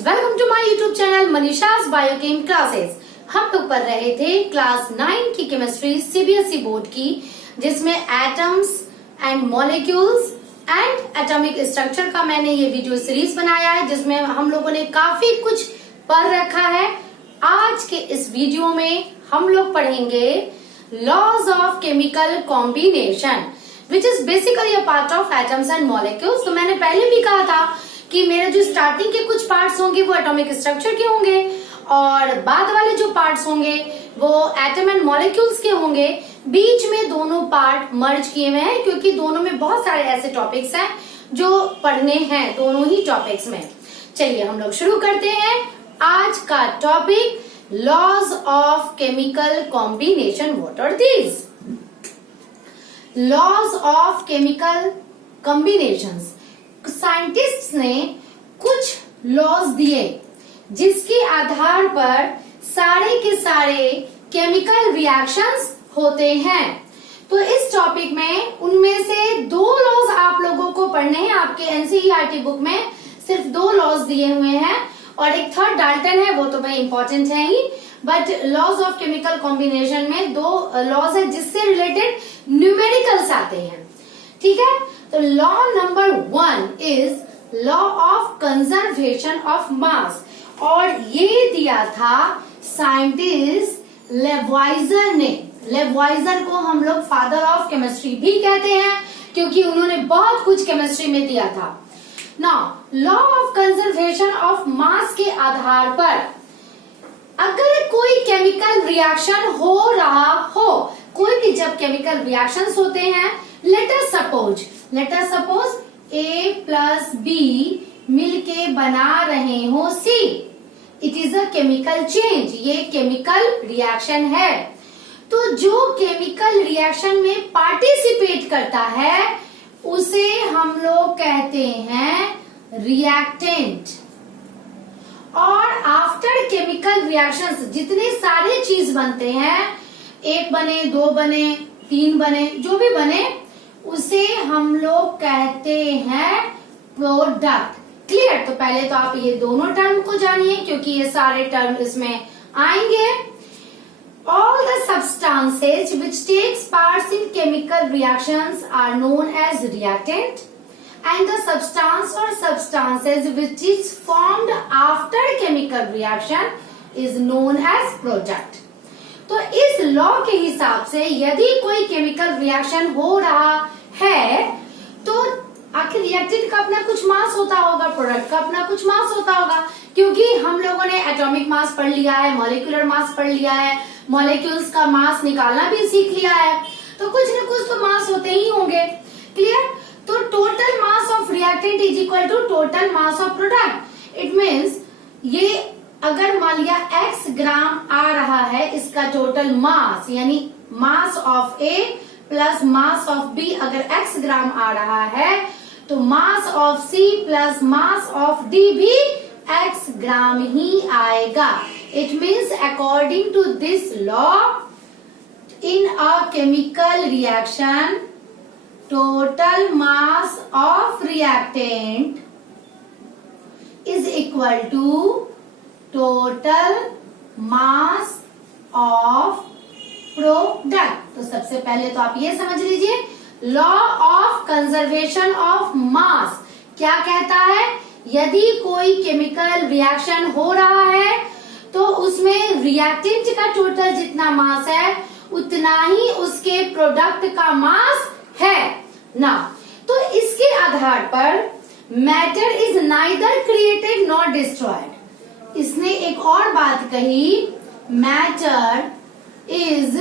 Welcome to my YouTube channel Manisha's biochem classes. हम लोग पढ़ रहे थे क्लास 9 की केमिस्ट्री सीबीएसई बोर्ड की, जिसमें atoms and molecules and atomic structure का मैंने ये वीडियो सीरीज बनाया है, जिसमें हम लोगों ने काफी कुछ पढ़ रखा है। आज के इस वीडियो में हम लोग पढ़ेंगे laws of chemical combination which is basically a part of atoms and molecules. तो मैंने पहले भी कहा था कि मेरे जो स्टार्टिंग के कुछ पार्ट्स होंगे वो एटॉमिक स्ट्रक्चर के होंगे और बाद वाले जो पार्ट्स होंगे वो एटम एंड मॉलिक्यूल्स के होंगे। बीच में दोनों पार्ट मर्ज किए हुए हैं क्योंकि दोनों में बहुत सारे ऐसे टॉपिक्स हैं जो पढ़ने हैं दोनों ही टॉपिक्स में। चलिए हम लोग शुरू करते हैं आज का topic, laws of chemical combination. What are these laws of chemical combinations? Scientists ने कुछ लॉज दिए जिसके आधार पर सारे के सारे केमिकल रिएक्शंस होते हैं। तो इस टॉपिक में उनमें से दो लॉज आप लोगों को पढ़ने हैं। आपके एनसीईआरटी बुक में सिर्फ दो लॉज दिए हुए हैं और एक थर्ड डाल्टन है, वो तो भाई इंपॉर्टेंट है ही, but laws of chemical combination में दो लॉज है जिससे रिलेटेड न्यूमेरिकल्स आते हैं। ठीक है, तो law number 1 is law of conservation of मास और ये दिया था साइंटिस्ट लेवॉइजर ने। लेवॉइजर को हम लोग फादर ऑफ केमिस्ट्री भी कहते हैं क्योंकि उन्होंने बहुत कुछ केमिस्ट्री में दिया था। Now law of conservation of मास के आधार पर अगर कोई केमिकल रिएक्शन हो रहा हो, कोई भी जब केमिकल रिएक्शंस होते हैं, late us suppose A plus B मिलके बना रहे हो C, it is a chemical change, ये केमिकल रिएक्शन है। तो जो केमिकल रिएक्शन में पार्टिसिपेट करता है उसे हम लोग कहते हैं रिएक्टेंट। और आफ्टर केमिकल रिएक्शंस जितने सारे चीज बनते हैं, एक बने, दो बने, तीन बने, जो भी बने, उसे हम लोग कहते हैं प्रोडक्ट। क्लियर? तो पहले तो आप ये दोनों टर्म को जानिए क्योंकि ये सारे टर्म इसमें आएंगे। All the substances which takes parts in chemical reactions are known as reactant and the substance or substances which is formed after chemical reaction is known as product। तो इस लॉ के हिसाब से यदि कोई केमिकल रिएक्शन हो रहा है तो आखिर रिएक्टेंट का अपना कुछ मास होता होगा, प्रोडक्ट का अपना कुछ मास होता होगा, क्योंकि हम लोगों ने एटॉमिक मास पढ़ लिया है, मॉलिक्यूलर मास पढ़ लिया है, मॉलिक्यूल्स का मास निकालना भी सीख लिया है, तो कुछ न कुछ तो मास होते ही होंगे। क्लियर? तो total mass of reactant is equal to total mass of product. It means ये अगर मान लिया x ग्राम आ रहा है, इसका टोटल मास यानी mass of A plus mass of B अगर x ग्राम आ रहा है तो mass of C plus mass of D भी x ग्राम ही आएगा। It means according to this law in a chemical reaction total mass of reactant is equal to total mass of product. तो सबसे पहले तो आप ये समझ लीजिए, law of conservation of mass क्या कहता है? यदि कोई केमिकल रिएक्शन हो रहा है तो उसमें रिएक्टेंट का टोटल जितना मास है उतना ही उसके प्रोडक्ट का मास है ना। तो इसके आधार पर matter is neither created not destroyed. इसने एक और बात कही, मैटर इज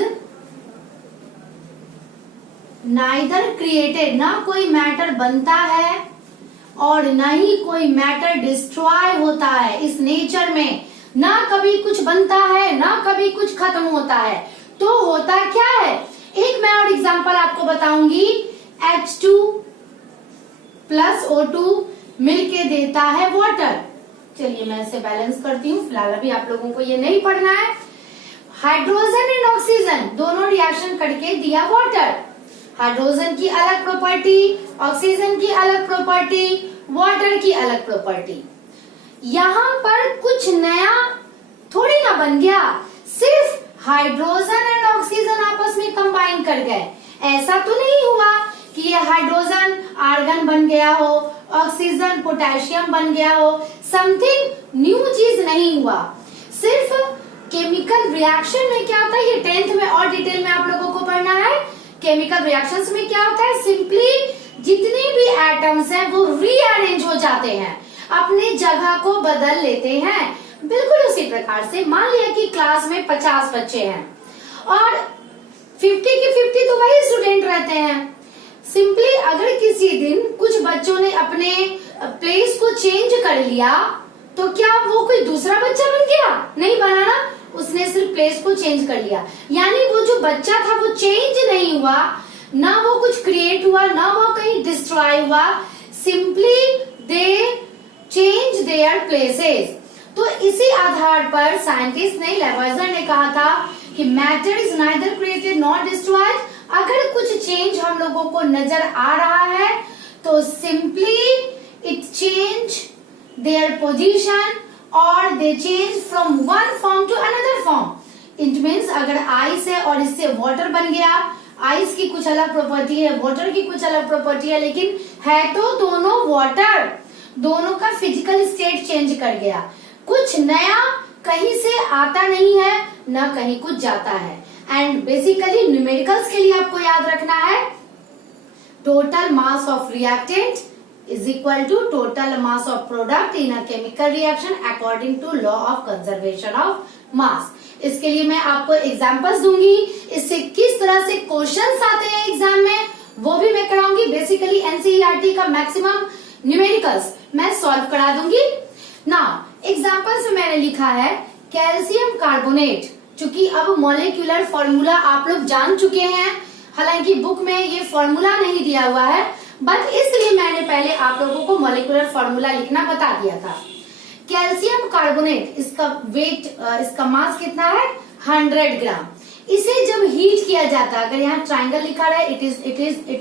नाइदर क्रिएटेड, ना कोई मैटर बनता है और न ही कोई मैटर डिस्ट्रॉय होता है। इस नेचर में ना कभी कुछ बनता है ना कभी कुछ खत्म होता है। तो होता क्या है, एक मैं और एग्जांपल आपको बताऊंगी। H2 प्लस O2 मिलके देता है वाटर। चलिए मैं इसे बैलेंस करती हूँ, फिलहाल अभी आप लोगों को ये नहीं पढ़ना है। हाइड्रोजन एंड ऑक्सीजन दोनों रिएक्शन करके दिया वाटर। हाइड्रोजन की अलग प्रॉपर्टी, ऑक्सीजन की अलग प्रॉपर्टी, वाटर की अलग प्रॉपर्टी। यहाँ पर कुछ नया थोड़ी ना बन गया, सिर्फ हाइड्रोजन एंड ऑक्सीजन आपस में कंबाइन कर गए। ऐसा तो नहीं हुआ कि ये हाइड्रोजन आर्गन बन गया हो, ऑक्सीजन पोटेशियम बन गया हो, समथिंग न्यू चीज नहीं हुआ। सिर्फ केमिकल रिएक्शन में क्या होता है, ये 10th में और डिटेल में आप लोगों को पढ़ना है। केमिकल रिएक्शंस में क्या होता है, सिंपली जितने भी एटम्स हैं वो रीअरेंज हो जाते हैं, अपनी जगह को बदल लेते हैं। बिल्कुल उसी प्रकार से मान लिया कि क्लास में 50 बच्चे हैं और 50 के 50 तो वही स्टूडेंट रहते हैं। सिंपली अगर किसी दिन कुछ बच्चों ने अपने प्लेस को चेंज कर लिया तो क्या वो कोई दूसरा बच्चा बन गया? नहीं बना ना, उसने सिर्फ प्लेस को चेंज कर लिया। यानी वो जो बच्चा था वो चेंज नहीं हुआ, ना वो कुछ क्रिएट हुआ, ना वो कहीं डिस्ट्रॉय हुआ, simply they change their places. तो इसी आधार पर साइंटिस्ट ने, लेवर्जन ने कहा था कि matter is neither created not destroyed. अगर कुछ चेंज हम लोगों को नजर आ रहा है तो simply it change their position और they change from one form to another form. It means अगर आइस है और इससे वाटर बन गया, आइस की कुछ अलग प्रॉपर्टी है, वाटर की कुछ अलग प्रॉपर्टी है, लेकिन है तो दोनों वाटर, दोनों का फिजिकल स्टेट चेंज कर गया। कुछ नया कहीं से आता नहीं है, ना कहीं कुछ जाता है। एंड बेसिकली न्यूमेरिकल्स के लिए आपको याद रखना है, total mass of reactant is equal to total mass of product in a chemical reaction according to law of conservation of mass. इसके लिए मैं आपको एग्जांपल्स दूंगी, इससे किस तरह से क्वेश्चंस आते हैं एग्जाम में वो भी मैं कराऊंगी। बेसिकली एनसीईआरटी का मैक्सिमम न्यूमेरिकल्स मैं सॉल्व करा दूंगी ना। एग्जांपल्स में मैंने लिखा है कैल्शियम कार्बोनेट, चूंकि अब मॉलिक्यूलर फॉर्मूला आप लोग जान चुके हैं, हालांकि बुक में ये फॉर्मूला नहीं दिया हुआ है, बट इसलिए मैंने पहले आप लोगों को मॉलिक्यूलर फॉर्मूला लिखना बता दिया था। कैल्शियम कार्बोनेट, इसका वेट, इसका मास कितना है, 100 ग्राम। इसे जब हीट किया जाता है, अगर यहाँ ट्राइंगल लिखा है, it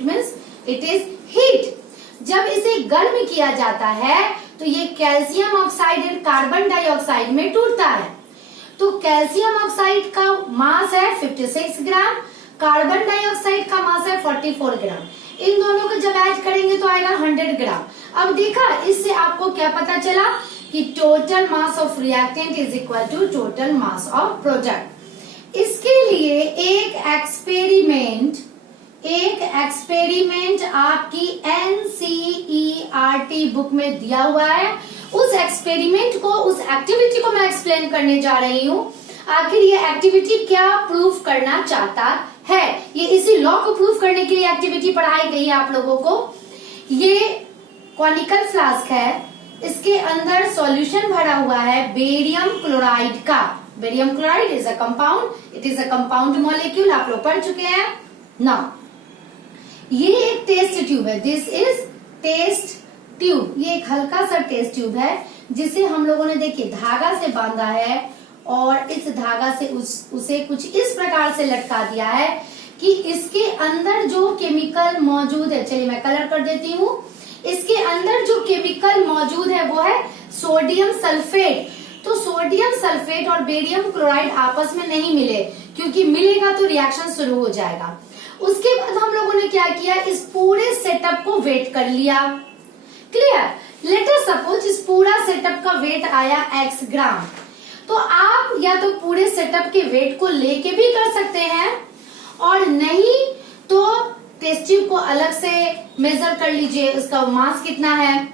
means it is heat. जब इसे गर्म किया जाता है तो ये calcium oxide and carbon dioxide में टूटता है। तो कैल्शियम ऑक्साइड का मास है 56 ग्राम, कार्बन डाइऑक्साइड का मास है 44 ग्राम। इन दोनों को जब ऐड करेंगे तो आएगा 100 ग्राम। अब देखा, इससे आपको क्या पता चला कि total mass of reactant is equal to total mass of product. इसके लिए एक एक्सपेरिमेंट आपकी एनसीईआरटी बुक में दिया हुआ है। उस एक्सपेरिमेंट को, उस एक्टिविटी को मैं एक्सप्लेन करने जा रही हूँ। आखिर ये एक्टिविटी क्या प्रूव करना चाहता है, ये इसी लॉ को प्रूव करने के लिए एक्टिविटी पढ़ाई गई है आप लोगों को। ये कॉनिकल फ्लास्क है, इसके अंदर सॉल्यूशन भरा हुआ है बेरियम क्लोराइड का। Barium chloride is a compound, it is a compound molecule, आप लोग पढ़ चुके हैं ना। ये एक टेस्ट ट्यूब है, दिस इज टेस्ट ट्यूब। ये एक हल्का सा टेस्ट ट्यूब है जिसे हम लोगों ने देखिए धागा से बांधा है और इस धागा से उसे कुछ इस प्रकार से लटका दिया है कि इसके अंदर जो केमिकल मौजूद है, चलिए मैं कलर कर देती हूँ। इसके अंदर जो केमिकल मौजूद है वो है सोडियम सल्फेट। तो सोडियम सल्फेट और बेरियम क्लोराइड आपस में नहीं मिले, क्योंकि मिलेगा तो रिएक्शन शुरू हो जाएगा। उसके बाद हम लोगों ने क्या किया, इस पूरे सेटअप को वेट कर लिया। क्लियर? लेट अस सपोज इस पूरा सेटअप का वेट आया x ग्राम। तो आप या तो पूरे सेटअप के वेट को लेके भी कर सकते हैं, और नहीं तो टेस्ट ट्यूब को अलग से मेजर कर लीजिए, उसका मास कितना है।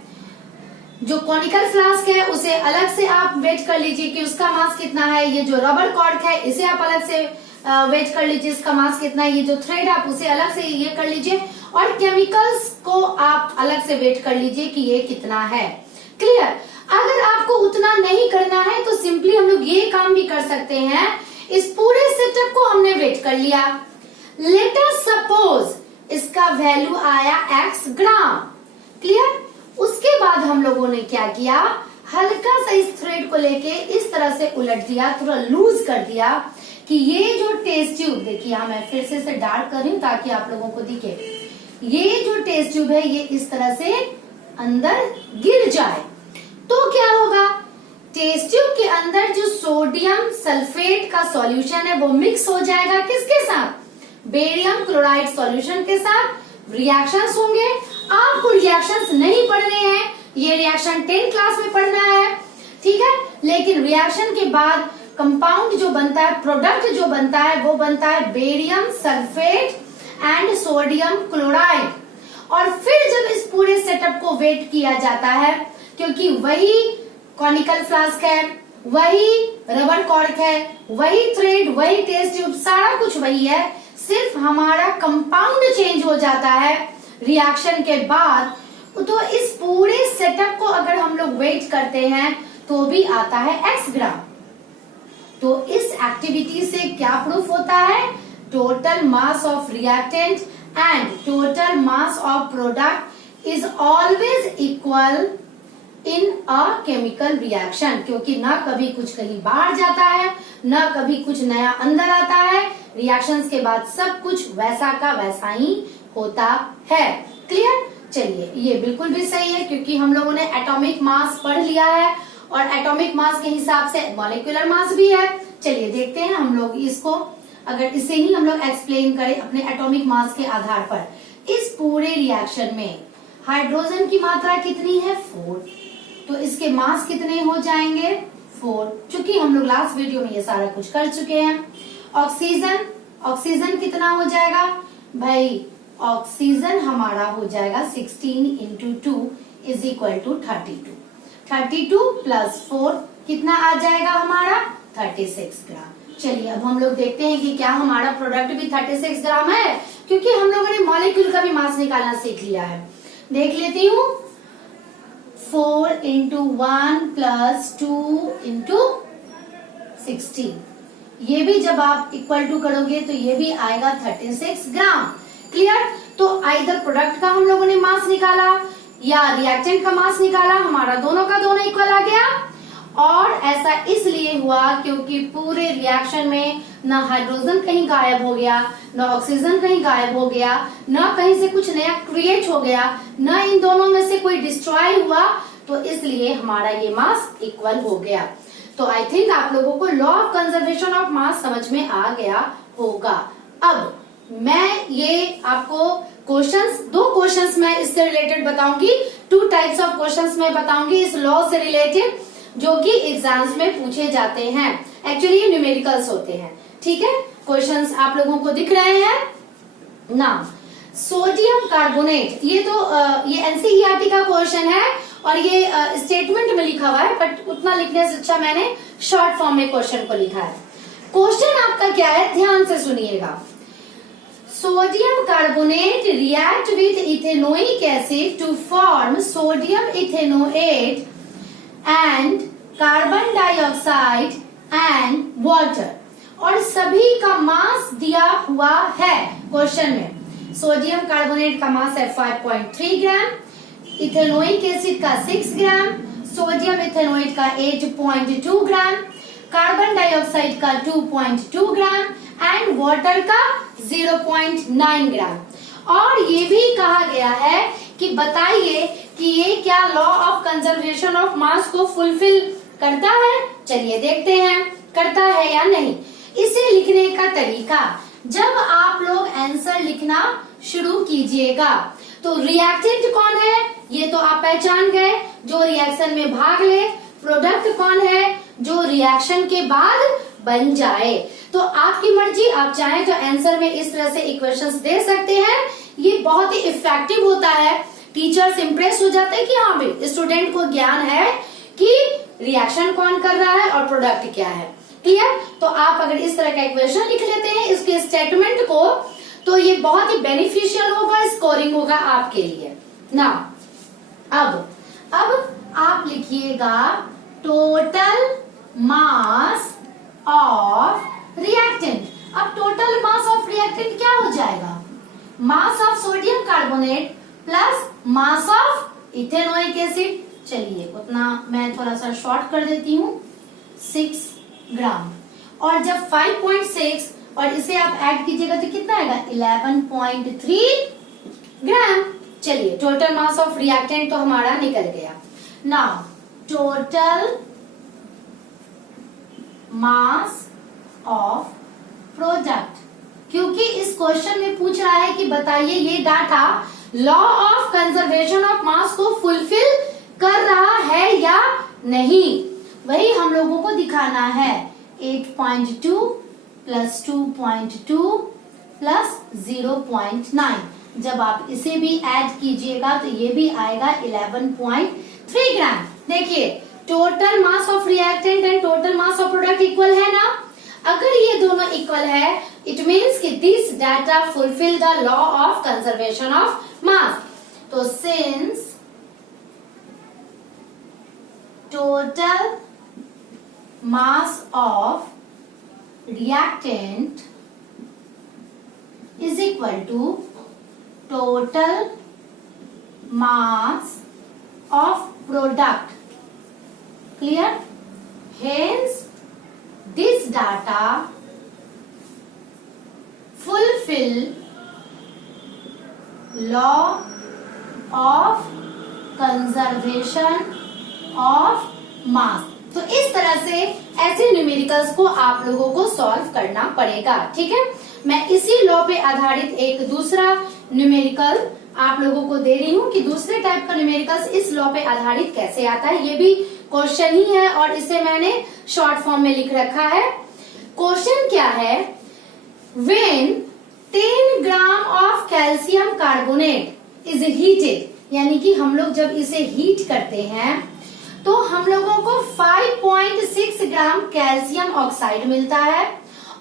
जो कॉनिकल फ्लास्क है उसे अलग से आप वेट कर लीजिए कि उसका मास कितना है। ये जो रबर कॉर्क है इसे आप अलग से वेट कर लीजिए, इसका मास कितना है। ये जो थ्रेड आप उसे अलग से ये कर लीजिए, और केमिकल्स को आप अलग से वेट कर लीजिए कि ये कितना है। क्लियर? अगर आपको उतना नहीं करना है तो सिंपली हम लोग ये काम भी कर सकते हैं, इस पूरे सेटअप को हमने वेट कर लिया। लेट अस सपोज इसका वैल्यू आया x ग्राम। क्लियर? उसके बाद हम लोगों ने क्या किया, हल्का सा इस थ्रेड को लेके इस तरह से उलट दिया, थोड़ा लूज कर दिया कि ये जो टेस्ट ट्यूब, देखिए यहाँ मैं फिर से इसे डार्क कर रही हूँ ताकि आप लोगों को दिखे, ये जो टेस्ट ट्यूब है ये इस तरह से अंदर गिर जाए। तो क्या होगा, टेस्ट ट्यूब के अंदर जो सोडियम सल्फेट का सॉल्यूशन है वो मिक्स हो जाएगा किसके साथ, बेरियम क्लोराइड सॉल्यूशन के साथ। रिएक्शंस होंगे, आपको रिएक्शंस नहीं पढ़ने हैं, ये रिएक्शन 10th क्लास में पढ़ना है, ठीक है। लेकिन रिएक्शन के बाद कंपाउंड जो बनता है, प्रोडक्ट जो बनता है वो बनता है barium sulphate and sodium chloride. और फिर जब इस पूरे सेटअप को वेट किया जाता है, क्योंकि वही कॉनिकल फ्लास्क है, वही रबर कॉर्क है, वही थ्रेड, वही टेस्ट ट्यूब, सारा कुछ वही है, सिर्फ हमारा कंपाउंड चेंज हो जाता है रिएक्शन के बाद। तो इस पूरे सेटअप को अगर हम लोग वेट करते हैं तो भी आता है x ग्राम। तो इस एक्टिविटी से क्या प्रूफ होता है, total mass of reactant and total mass of product is always equal in a chemical reaction, क्योंकि ना कभी कुछ कहीं बाहर जाता है, ना कभी कुछ नया अंदर आता है। रिएक्शंस के बाद सब कुछ वैसा का वैसा ही होता है। क्लियर? चलिए, ये बिल्कुल भी सही है, क्योंकि हम लोगों ने एटॉमिक मास पढ़ लिया है और एटॉमिक मास के हिसाब से मॉलिक्यूलर मास भी है। चलिए देखते हैं हम लोग इसको, अगर इसे ही हम लोग एक्सप्लेन करें अपने एटॉमिक मास के आधार पर। इस पूरे रिएक्शन में हाइड्रोजन की मात्रा कितनी है, 4, तो इसके मास कितने हो जाएंगे, 4, चूंकि हम लोग लास्ट वीडियो में ये सारा कुछ कर चुके हैं। ऑक्सीजन कितना हो जाएगा भाई, ऑक्सीजन हमारा हो जाएगा 16 इंटू 2 इज इक्वल टू 32। 32 प्लस 4 कितना आ जाएगा हमारा, 36 ग्राम। चलिए अब हम लोग देखते हैं कि क्या हमारा प्रोडक्ट भी 36 ग्राम है, क्योंकि हम लोगों ने मॉलिक्यूल का भी मास निकालना सीख लिया है। देख लेती हूँ, 4 इंटू 1 प्लस 2 इंटू 16, ये भी जब आप इक्वल टू करोगे तो ये भी आएगा 36 ग्राम। क्लियर? तो आइदर प्रोडक्ट का हम लोगों ने मास निकाला या रिएक्टेंट का मास निकाला, हमारा दोनों का दोनों इक्वल आ गया। और ऐसा इसलिए हुआ क्योंकि पूरे रिएक्शन में ना हाइड्रोजन कहीं गायब हो गया, ना ऑक्सीजन कहीं गायब हो गया, ना कहीं से कुछ नया क्रिएट हो गया, ना इन दोनों में से कोई डिस्ट्रॉय हुआ, तो इसलिए हमारा ये मास इक्वल हो गया। तो आई थिंक आप लोगों को लॉ ऑफ कंजर्वेशन ऑफ मास समझ में आ गया होगा। अब मैं ये आपको दो क्वेश्चंस मैं इससे रिलेटेड बताऊंगी, 2 टाइप्स ऑफ क्वेश्चंस मैं बताऊंगी इस लॉ से रिलेटेड, जो कि एग्जाम्स में पूछे जाते हैं। एक्चुअली ये न्यूमेरिकल्स होते हैं, ठीक है। क्वेश्चंस आप लोगों को दिख रहे हैं ना। सोडियम कार्बोनेट, ये तो ये एनसीईआरटी का क्वेश्चन है और ये स्टेटमेंट में लिखा हुआ है, बट उतना लिखने से अच्छा मैंने शॉर्ट फॉर्म में क्वेश्चन को लिखा है। क्वेश्चन आपका क्या है, ध्यान से सुनिएगा। Sodium carbonate react with ethanoic acid to form sodium ethanoate and carbon dioxide and water, और सभी का मास दिया हुआ है क्वेश्चन में। सोडियम कार्बोनेट का मास है 5.3 ग्राम, इथेनोइक एसिड का 6 ग्राम, सोडियम इथेनोएट का 8.2 ग्राम, कार्बन डाइऑक्साइड का 2.2 ग्राम एंड वाटर का 0.9 ग्राम। और ये भी कहा गया है कि बताइए कि ये क्या लॉ ऑफ कंजर्वेशन ऑफ मास को फुलफिल करता है। चलिए देखते हैं करता है या नहीं। इसे लिखने का तरीका, जब आप लोग आंसर लिखना शुरू कीजिएगा तो रिएक्टेंट कौन है ये तो आप पहचान गए, जो रिएक्शन में भाग ले। प्रोडक्ट कौन है, जो रिएक्शन के बाद बन जाए। तो आपकी मर्जी, आप चाहें तो आंसर में इस तरह से इक्वेशंस दे सकते हैं। ये बहुत ही इफेक्टिव होता है, टीचर्स इंप्रेस हो जाते हैं कि हाँ भाई स्टूडेंट को ज्ञान है कि रिएक्शन कौन कर रहा है और प्रोडक्ट क्या है। क्लियर? तो आप अगर इस तरह का इक्वेशन लिख लेते हैं इसके स्टेटमेंट को, तो ये बहुत ही बेनिफिशियल होगा, स्कोरिंग होगा आपके लिए ना। अब आप लिखिएगा टोटल मास ऑफ रिएक्टेंट। अब टोटल मास ऑफ रिएक्टेंट क्या हो जाएगा, mass of sodium carbonate plus mass of ethanoic acid. चलिए उतना मैं थोड़ा सा शॉर्ट कर देती हूँ, 6 ग्राम। और जब 5.6 और इसे आप ऐड कीजिएगा तो कितना आएगा, 11.3 ग्राम। चलिए टोटल मास ऑफ रिएक्टेंट तो हमारा निकल गया। Now total mass of product, क्योंकि इस क्वेश्चन में पूछ रहा है कि बताइए ये data law of conservation of मास को फुलफिल कर रहा है या नहीं, वही हम लोगों को दिखाना है। 8.2 प्लस 2.2 प्लस 0.9, जब आप इसे भी ऐड कीजिएगा तो ये भी आएगा 11.3 ग्राम। देखिए total mass of reactant and total mass of product equal है ना, अगर ये दोनों इक्वल है इट मीन्स कि this data fulfil the law of conservation of mass. तो since total mass of reactant is equal to total mass of product. Clear? Hence, this data fulfill law of conservation of mass. तो इस तरह से ऐसे numericals को आप लोगों को सॉल्व करना पड़ेगा, ठीक है। मैं इसी लॉ पे आधारित एक दूसरा न्यूमेरिकल आप लोगों को दे रही हूँ कि दूसरे टाइप का न्यूमेरिकल्स इस लॉ पे आधारित कैसे आता है। ये भी क्वेश्चन ही है और इसे मैंने शॉर्ट फॉर्म में लिख रखा है। क्वेश्चन क्या है, when 10 gram of calcium carbonate is heated, यानी कि हम लोग जब इसे हीट करते हैं तो हम लोगों को 5.6 ग्राम कैल्शियम ऑक्साइड मिलता है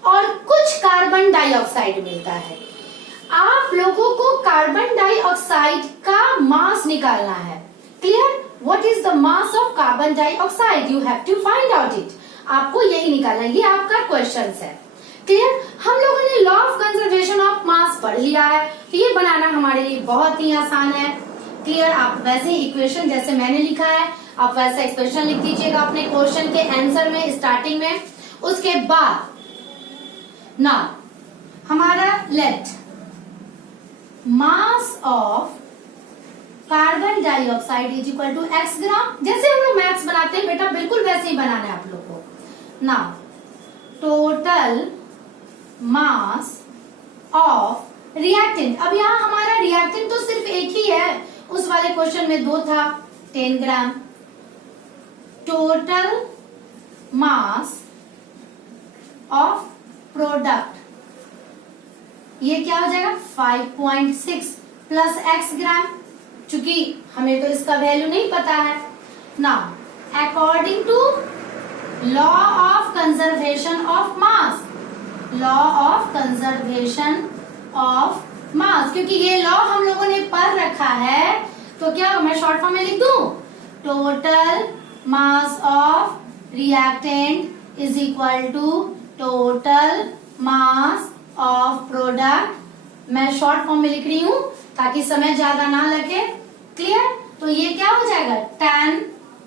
और कुछ कार्बन डाइऑक्साइड मिलता है। आप लोगों को कार्बन डाइऑक्साइड का मास निकालना है। Clear? What is the mass of carbon dioxide? You have to find out it. आपको यही निकालना है, ये आपका क्वेश्चन है। क्लियर? हम लोगों ने लॉ ऑफ कंजर्वेशन ऑफ मास पढ़ लिया है, तो ये बनाना हमारे लिए बहुत ही आसान है। क्लियर? आप वैसे इक्वेशन जैसे मैंने लिखा है आप वैसा एक्सप्रेशन लिख दीजिएगा अपने क्वेश्चन के आंसर में स्टार्टिंग में। उसके बाद ना हमारा let mass of carbon dioxide is equal to x gram. जैसे हम लोग मैथ्स बनाते हैं बेटा बिल्कुल वैसे ही बनाना है आप लोग को ना। टोटल मास ऑफ रिएक्टेंट, अब यहाँ हमारा रिएक्टेंट तो सिर्फ एक ही है, उस वाले क्वेश्चन में 2 था, 10 ग्राम। टोटल मास ऑफ प्रोडक्ट, ये क्या हो जाएगा 5.6 प्लस x ग्राम, चूंकि हमें तो इसका वैल्यू नहीं पता है ना। According to law of conservation of mass, law of conservation of mass, क्योंकि ये लॉ हम लोगों ने पढ़ रखा है तो क्या मैं शॉर्ट फॉर्म में लिख दूं, total mass of reactant is equal to total mass of product. मैं शॉर्ट फॉर्म में लिख रही हूँ ताकि समय ज्यादा ना लगे। क्लियर? तो ये क्या हो जाएगा 10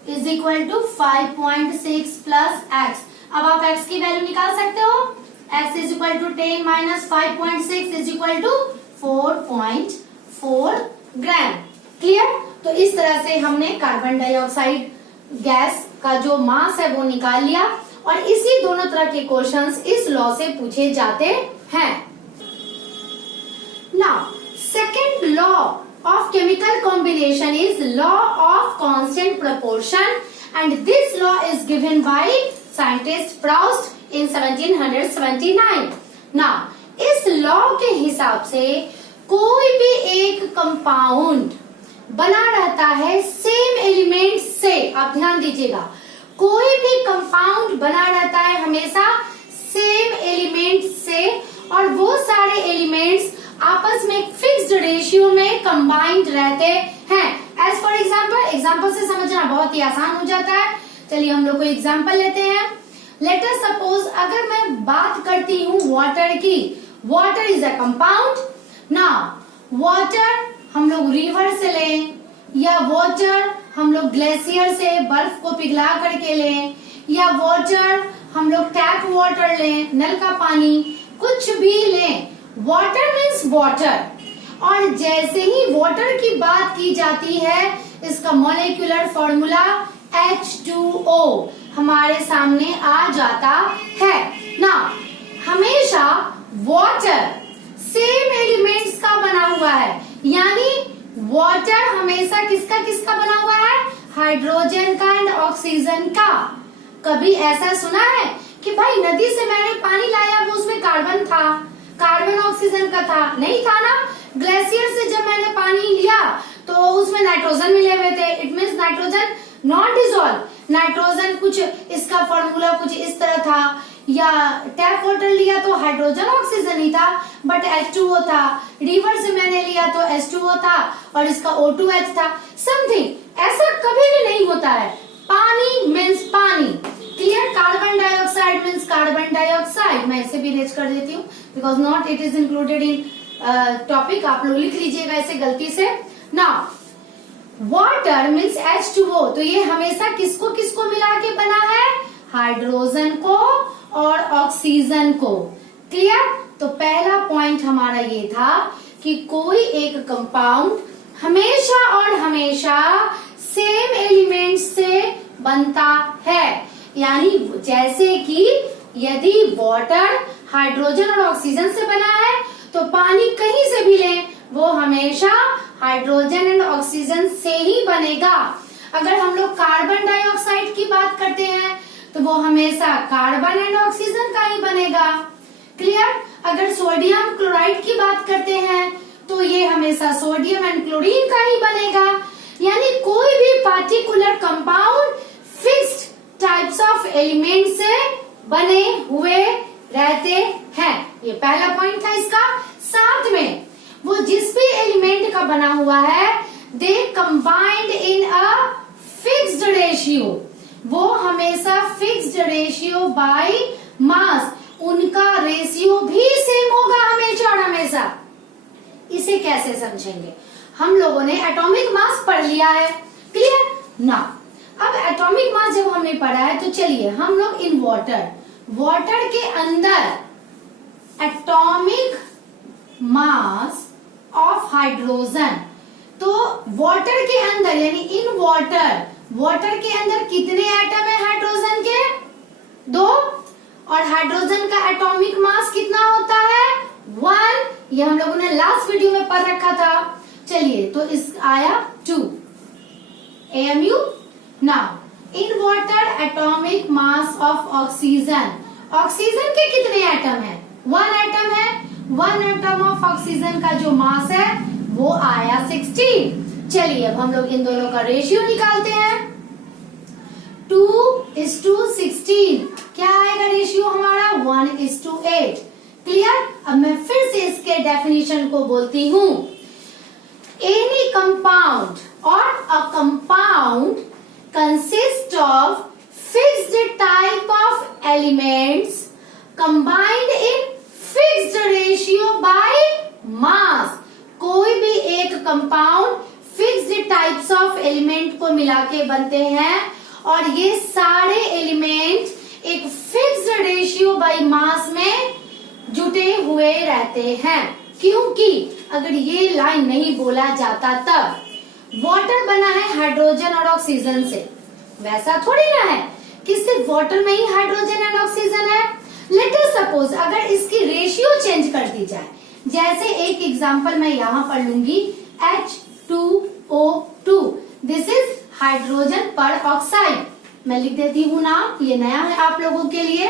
is equal to 5.6 plus x। अब आप x की वैल्यू निकाल सकते हो, x is equal to 10 minus 5.6 is equal to 4.4 gram. Clear? तो इस तरह से हमने कार्बन डाइऑक्साइड गैस का जो मास है वो निकाल लिया और इसी दोनों तरह के क्वेश्चंस इस लॉ से पूछे जाते हैं। Now second law of chemical combination is law of constant proportion and this law is given by scientist Proust in 1779। Now इस लॉ के हिसाब से कोई भी एक कंपाउंड बना रहता है सेम एलिमेंट से। आप ध्यान दीजिएगा, कोई भी कंपाउंड बना रहता है हमेशा सेम एलिमेंट से और वो सारे एलिमेंट्स आपस में फिक्स्ड रेशियो में कंबाइंड रहते हैं। एज फॉर एग्जाम्पल से समझना बहुत ही आसान हो जाता है। चलिए हम लोग को एग्जाम्पल लेते हैं। लेट अस सपोज अगर मैं बात करती हूँ वाटर की, water is a compound. Now water हम लोग रिवर से लें या वाटर हम लोग ग्लेशियर से बर्फ को पिघला करके लें या वाटर हम लोग टैप वाटर लें, नल का पानी, कुछ भी लें, वाटर मीन्स वाटर। और जैसे ही वाटर की बात की जाती है इसका मॉलिक्यूलर फॉर्मूला H2O। हमारे सामने आ जाता है ना। हमेशा वाटर सेम एलिमेंट्स का बना हुआ है, यानी वाटर हमेशा किसका किसका बना हुआ है? हाइड्रोजन का एंड ऑक्सीजन का। कभी ऐसा सुना है कि भाई नदी से मैंने पानी लाया वो उसमें कार्बन था, कार्बन ऑक्सीजन का था? नहीं था ना। ग्लेशियर से जब मैंने पानी लिया तो उसमें नाइट्रोजन मिले हुए थे, it means nitrogen not dissolve. Nitrogen कुछ इसका फॉर्मूला कुछ इस तरह था, या टैप वाटर लिया तो हाइड्रोजन ऑक्सीजन ही था बट H2O था। रिवर से मैंने लिया तो H2O था और इसका O2H था, समथिंग। ऐसा कभी भी नहीं होता है। पानी मीन्स पानी, clear. Carbon dioxide means carbon dioxide. मैं इसे भी रेज कर देती हूँ because not it is included in topic. आप लोग लिख लीजिएगा इसे गलती से ना। वाटर मीन्स H2O, तो ये हमेशा किसको किसको मिला के बना है? हाइड्रोजन को और ऑक्सीजन को, क्लियर। तो पहला पॉइंट हमारा ये था कि कोई एक कंपाउंड हमेशा और हमेशा सेम एलिमेंट से बनता है, यानी जैसे कि यदि वाटर हाइड्रोजन और ऑक्सीजन से बना है तो पानी कहीं से भी लें वो हमेशा हाइड्रोजन एंड ऑक्सीजन से ही बनेगा। अगर हम लोग कार्बन डाइऑक्साइड की बात करते हैं तो वो हमेशा कार्बन एंड ऑक्सीजन का ही बनेगा, क्लियर। अगर सोडियम क्लोराइड की बात करते हैं तो ये हमेशा सोडियम एंड क्लोरीन का ही बनेगा। यानी कोई भी particular compound fixed types of element से बने हुए रहते हैं। ये पहला पॉइंट था इसका। साथ में वो जिस भी एलिमेंट का बना हुआ है they combined in a fixed ratio, वो हमेशा फिक्स्ड रेशियो बाय मास, उनका रेशियो भी सेम होगा हमेशा और हमेशा। इसे कैसे समझेंगे? हम लोगों ने एटॉमिक मास पढ़ लिया है, क्लियर ना। अब एटॉमिक मास जब हमने पढ़ा है तो चलिए हम लोग इन वाटर के अंदर एटॉमिक मास ऑफ हाइड्रोजन, तो वाटर के अंदर यानी इन वाटर के अंदर कितने एटम है हाइड्रोजन के? 2। और हाइड्रोजन का एटॉमिक मास कितना होता है? 1। ये हम लोगों ने लास्ट वीडियो में पढ़ रखा था। चलिए तो इस आया 2 AMU। Now in water atomic mass of oxygen, oxygen के कितने एटम है? 1 एटम है। 1 एटम ऑफ ऑक्सीजन का जो मास है वो आया 16। चलिए अब हम लोग इन दोनों का रेशियो निकालते हैं। 2:16 क्या आएगा रेशियो हमारा? 1:8, क्लियर। अब मैं फिर से इसके डेफिनेशन को बोलती हूँ। एनी कंपाउंड और a compound consist of fixed type of elements combined in fixed ratio by मास। कोई भी एक compound fixed types of element को मिला के बनते हैं और ये सारे एलिमेंट एक फिक्स्ड रेशियो बाय मास में जुटे हुए रहते हैं। क्योंकि अगर ये लाइन नहीं बोला जाता तब वाटर बना है हाइड्रोजन और ऑक्सीजन से, वैसा थोड़ी ना है कि सिर्फ वाटर में ही हाइड्रोजन एंड ऑक्सीजन है। लेट अस सपोज अगर इसकी रेशियो चेंज कर दी जाए, जैसे एक एग्जांपल मैं यहाँ पर लूंगी H2O2, दिस इज हाइड्रोजन पर ऑक्साइड। मैं लिख देती हूँ नाम, ये नया है आप लोगों के लिए।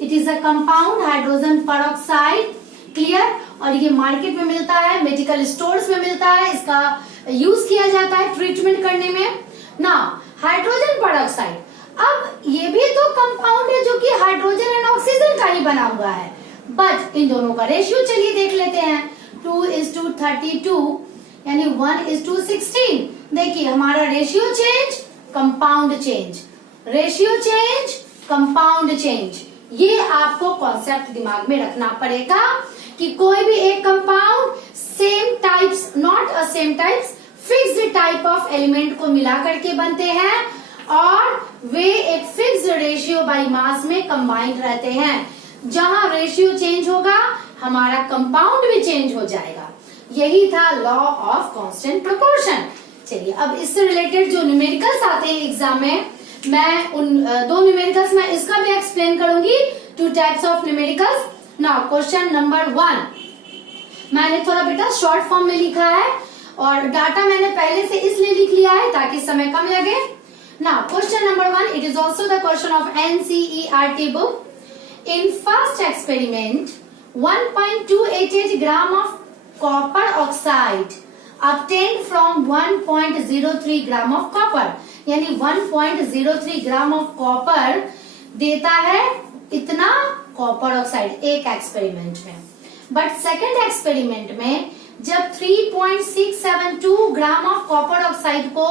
It is a compound hydrogen पर ऑक्साइड, क्लियर। और ये मार्केट में मिलता है, मेडिकल स्टोर्स में मिलता है, इसका यूज किया जाता है ट्रीटमेंट करने में ना। हाइड्रोजन पर ऑक्साइड, अब ये भी तो कंपाउंड है जो कि हाइड्रोजन एंड ऑक्सीजन का ही बना हुआ है, बट इन दोनों का रेशियो चलिए देख लेते हैं। 2:32 यानी 1:16। देखिए हमारा ratio change, compound change, ratio change, compound change. ये आपको कॉन्सेप्ट दिमाग में रखना पड़ेगा कि कोई भी एक compound same types, not a same types, fixed type of element को मिला करके बनते हैं और वे एक फिक्स्ड रेशियो बाय मास में कंबाइंड रहते हैं। जहां रेशियो चेंज होगा हमारा कंपाउंड भी चेंज हो जाएगा। यही था लॉ ऑफ कांस्टेंट प्रोपोर्शन। चलिए अब इससे रिलेटेड जो न्यूमेरिकल्स आते हैं एग्जाम में, मैं उन दो न्यूमेरिकल्स में इसका भी एक्सप्लेन करूंगी, 2 types of numericals. Now question number 1 मैंने थोड़ा बेटा शॉर्ट फॉर्म में लिखा है और डाटा मैंने पहले से इसलिए लिख लिया है ताकि समय कम लगे। Now question number 1, it is also the question of NCERT book. In first experiment, 1.288 gram of copper oxide obtained from 1.03 gram of copper, यानी 1.03 ग्राम ऑफ कॉपर देता है इतना कॉपर ऑक्साइड एक एक्सपेरिमेंट में। बट सेकेंड एक्सपेरिमेंट में जब 3.672 gram of copper oxide को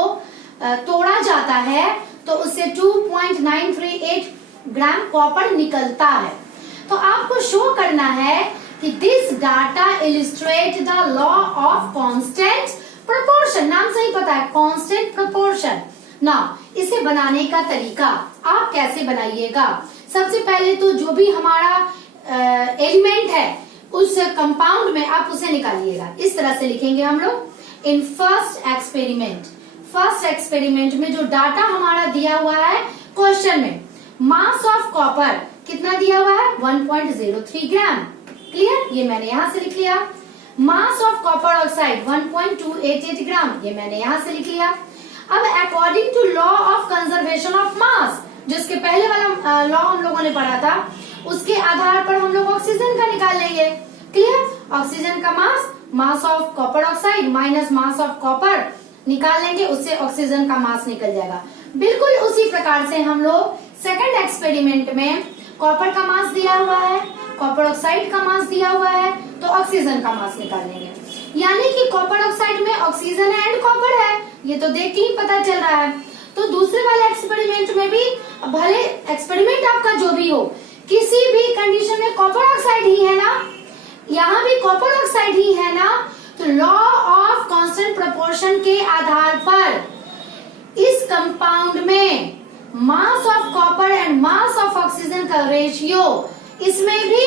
तोड़ा जाता है तो उससे 2.938 ग्राम कॉपर निकलता है। तो आपको शो करना है कि this data illustrate the law of constant proportion. नाम से ही पता है कांस्टेंट प्रोपोर्शन। ना इसे बनाने का तरीका आप कैसे बनाइएगा, सबसे पहले तो जो भी हमारा एलिमेंट है उस कंपाउंड में आप उसे निकालिएगा। इस तरह से लिखेंगे हम लोग इन फर्स्ट एक्सपेरिमेंट में जो डाटा हमारा दिया हुआ है क्वेश्चन में, मास ऑफ कॉपर कितना दिया हुआ है 1.03 ग्राम। क्लियर, ये मैंने यहां से लिख लिया। Mass of copper oxide 1.288 gram, ये मैंने यहां से लिख लिया। अब according to law of conservation of mass, जिसके पहले वाला लॉ हम लोगों ने पढ़ा था, उसके आधार पर हम लोग ऑक्सीजन का निकाल लेंगे। क्लियर, ऑक्सीजन का मास of copper oxide minus mass of copper निकाल लेंगे, उससे ऑक्सीजन का मास निकल जाएगा। बिल्कुल उसी प्रकार से हम लोग सेकंड एक्सपेरिमेंट में कॉपर का मास दिया हुआ है, कॉपर ऑक्साइड का मास दिया हुआ है, तो ऑक्सीजन का मास निकाल लेंगे। यानी कि कॉपर ऑक्साइड में ऑक्सीजन एंड कॉपर है, ये तो देख के ही पता चल रहा है। तो दूसरे वाले एक्सपेरिमेंट में भी भले एक्सपेरिमेंट आपका जो भी हो, किसी भी कंडीशन में कॉपर ऑक्साइड ही है ना, यहाँ भी कॉपर ऑक्साइड ही है ना, तो लॉ ऑफ कांस्टेंट प्रोपोर्शन के आधार पर इस कंपाउंड में मास of copper and mass of oxygen का रेशियो, इसमें भी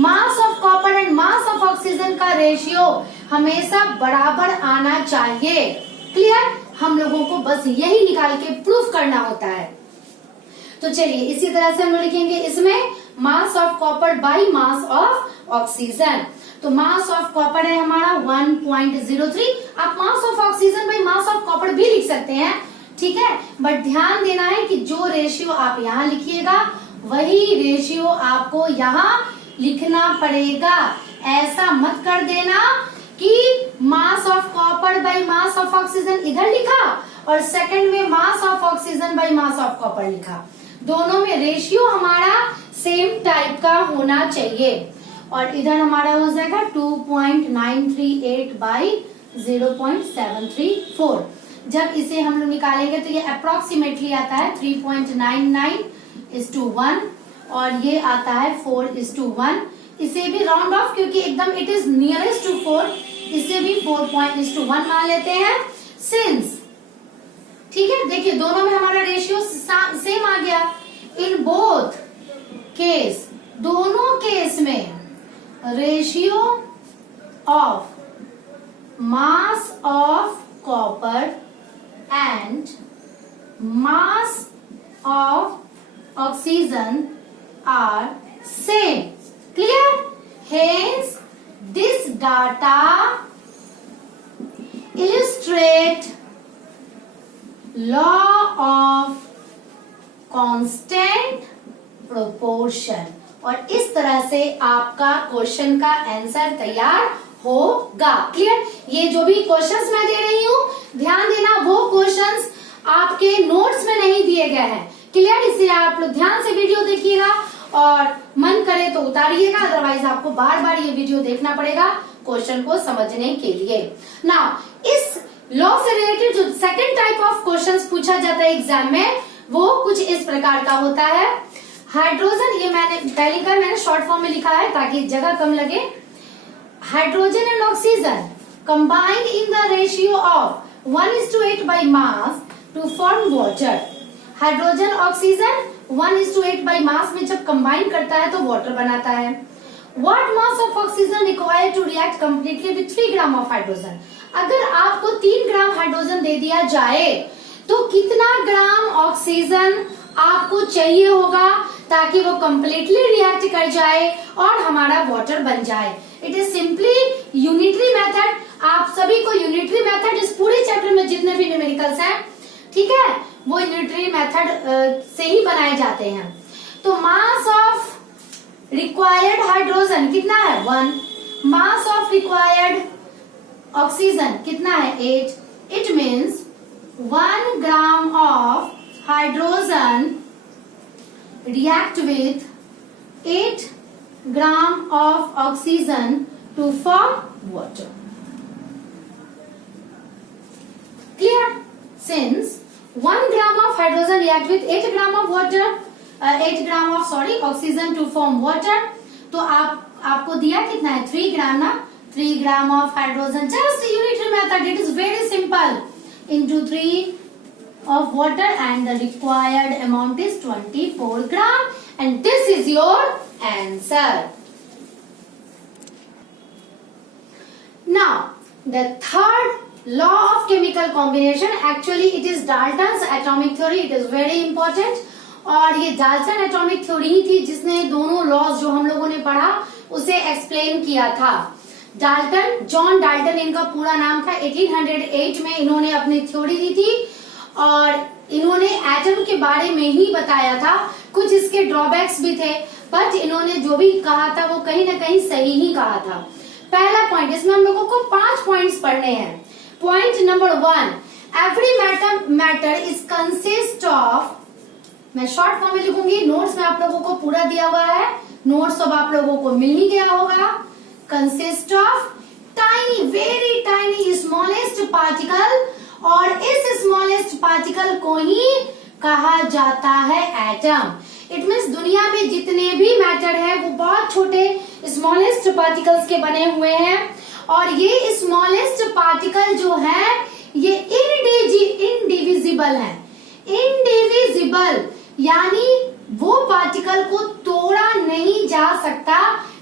मास of copper and mass of oxygen का रेशियो हमेशा बराबर आना चाहिए। क्लियर, हम लोगों को बस यही निकाल के प्रूफ करना होता है। तो चलिए इसी तरह से हम लोग लिखेंगे इसमें मास of copper by mass of oxygen. तो मास ऑफ कॉपर है हमारा 1.03, आप मास of oxygen by mass of copper भी लिख सकते हैं, ठीक है। बट ध्यान देना है कि जो रेशियो आप यहाँ लिखिएगा वही रेशियो आपको यहाँ लिखना पड़ेगा। ऐसा मत कर देना कि मास of copper by mass of oxygen इधर लिखा और सेकंड में मास of oxygen by mass of copper लिखा। दोनों में रेशियो हमारा सेम टाइप का होना चाहिए। और इधर हमारा हो जाएगा 2.938 बाई 0.734। जब इसे हम लोग निकालेंगे तो ये अप्रोक्सीमेटली आता है 3.99:1 और ये आता है 4:1। इसे भी राउंड ऑफ क्योंकि एकदम इट इज नियरेस्ट टू 4, इसे भी 4.1 मान लेते हैं सिंस। ठीक है, देखिए दोनों में हमारा रेशियो सेम आ गया। इन बोथ केस, दोनों केस में ratio of mass of copper and mass of oxygen are same. Clear, hence this data illustrate law of constant proportion। और इस तरह से आपका क्वेश्चन का आंसर तैयार होगा। क्लियर, ये जो भी क्वेश्चंस मैं दे रही हूँ ध्यान देना, वो क्वेश्चंस आपके नोट्स में नहीं दिए गए हैं। क्लियर, इसलिए आप लोग ध्यान से वीडियो देखिएगा और मन करे तो उतारिएगा, अदरवाइज आपको बार बार ये वीडियो देखना पड़ेगा क्वेश्चन को समझने के लिए। नाउ इस लॉ से रिलेटेड जो सेकंड टाइप ऑफ क्वेश्चंस पूछा जाता है एग्जाम में, वो कुछ इस प्रकार का होता है। हाइड्रोजन, ये मैंने पहले का मैंने शॉर्ट फॉर्म में लिखा है ताकि जगह कम लगे। Hydrogen and oxygen combined in the ratio of 1:8 by mass to form water. Hydrogen oxygen 1:8 by mass में जब कंबाइन करता है तो वाटर बनाता है। What mass of oxygen required to react completely with 3 gram of hydrogen? अगर आपको 3 gram hydrogen दे दिया जाए तो कितना ग्राम ऑक्सीजन आपको चाहिए होगा ताकि वो कंप्लीटली रिएक्ट कर जाए और हमारा वाटर बन जाए। It is simply unitary method. आप सभी को यूनिटरी मेथड इस पूरे चैप्टर में जितने भी न्यूमेरिकल्स हैं, ठीक है, वो यूनिटरी मेथड से ही बनाए जाते हैं। तो मास ऑफ रिक्वायर्ड हाइड्रोजन कितना है 1, मास ऑफ रिक्वायर्ड ऑक्सीजन कितना है 8। It means 1 gram of hydrogen react with 8 gram of oxygen to form water. Clear? Since 1 gram of hydrogen react with 8 gram of water, 8 gram of oxygen to form water, तो आपको दिया कितना है 3 ग्राम ना, 3 ग्राम of hydrogen, just unitary method, it is very simple, into 3 of water and the required amount is 24 gram and this is your answer. Now the third law of chemical combination, actually it is Dalton's atomic theory, it is very important। और ये Dalton atomic theory ही थी जिसने दोनों laws जो हम लोगों ने पढ़ा उसे एक्सप्लेन किया था। डाल्टन, जॉन डाल्टन इनका पूरा नाम था। 1808 में इन्होंने अपनी थ्योरी दी थी और इन्होंने एटम के बारे में ही बताया था। कुछ इसके ड्रॉबैक्स भी थे, बट इन्होंने जो भी कहा था वो कहीं ना कहीं सही ही कहा था। पहला पॉइंट, इसमें हम लोगों को 5 पॉइंट्स पढ़ने हैं। Point number 1, every matter is consist of, मैं शॉर्ट फॉर्म में लिखूंगी, नोट्स में आप लोगों को पूरा दिया हुआ है, नोट्स अब आप लोगों को मिल ही गया होगा। Consist of tiny, very tiny, smallest particle, और इस स्मॉलेस्ट पार्टिकल को ही कहा जाता है एटम। इट मीन्स दुनिया में जितने भी मैटर है वो बहुत छोटे स्मॉलेस्ट पार्टिकल्स के बने हुए हैं और ये स्मॉलेस्ट पार्टिकल जो है ये इनडिविजिबल है। इनडिविजिबल यानी वो पार्टिकल को तोड़ा नहीं जा सकता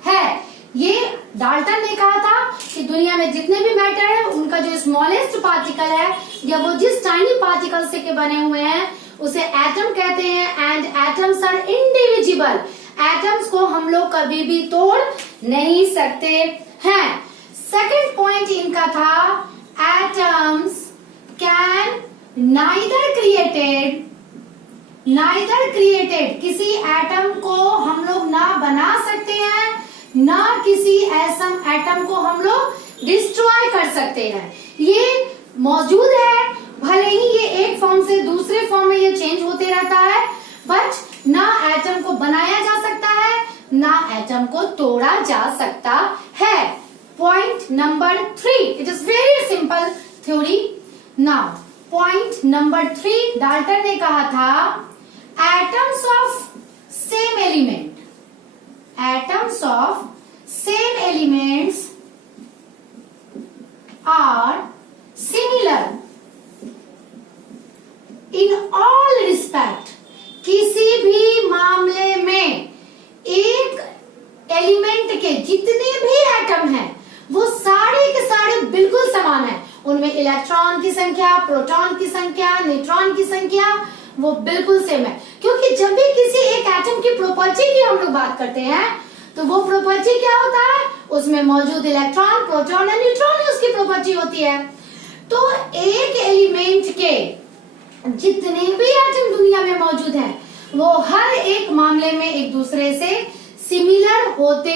है। ये डाल्टन ने कहा था कि दुनिया में जितने भी मैटर है उनका जो स्मॉलेस्ट पार्टिकल है या वो जिस टाइनी पार्टिकल से के बने हुए हैं उसे एटम कहते हैं। And atoms are indivisible, atoms को हम लोग कभी भी तोड़ नहीं सकते हैं। सेकंड पॉइंट इनका था एटम्स कैन नाइदर क्रिएटेड, किसी एटम को हम लोग ना बना सकते हैं ना किसी ऐसा एटम को हम लोग डिस्ट्रॉय कर सकते हैं। ये मौजूद है, भले ही ये एक फॉर्म से दूसरे फॉर्म में ये चेंज होते रहता है, बट ना एटम को बनाया जा सकता है ना एटम को तोड़ा जा सकता है। Point number 3, it is very simple theory. Now point number 3, Dalton ने कहा था atoms of same element, atoms of same elements are similar in all respect। किसी भी मामले में एक एलिमेंट के जितने भी एटम हैं वो सारे के सारे बिल्कुल समान हैं। उनमें इलेक्ट्रॉन की संख्या, प्रोटॉन की संख्या, न्यूट्रॉन की संख्या वो बिल्कुल सेम है। क्योंकि जब भी किसी एक एटम की प्रॉपर्टी की हम लोग बात करते हैं तो वो प्रॉपर्टी क्या होता है, उसमें मौजूद इलेक्ट्रॉन, प्रोटॉन और न्यूट्रॉन ही उसकी प्रॉपर्टी होती है। तो एक एलिमेंट के जितने भी एटम दुनिया में मौजूद हैं वो हर एक मामले में एक दूसरे से सिमिलर होते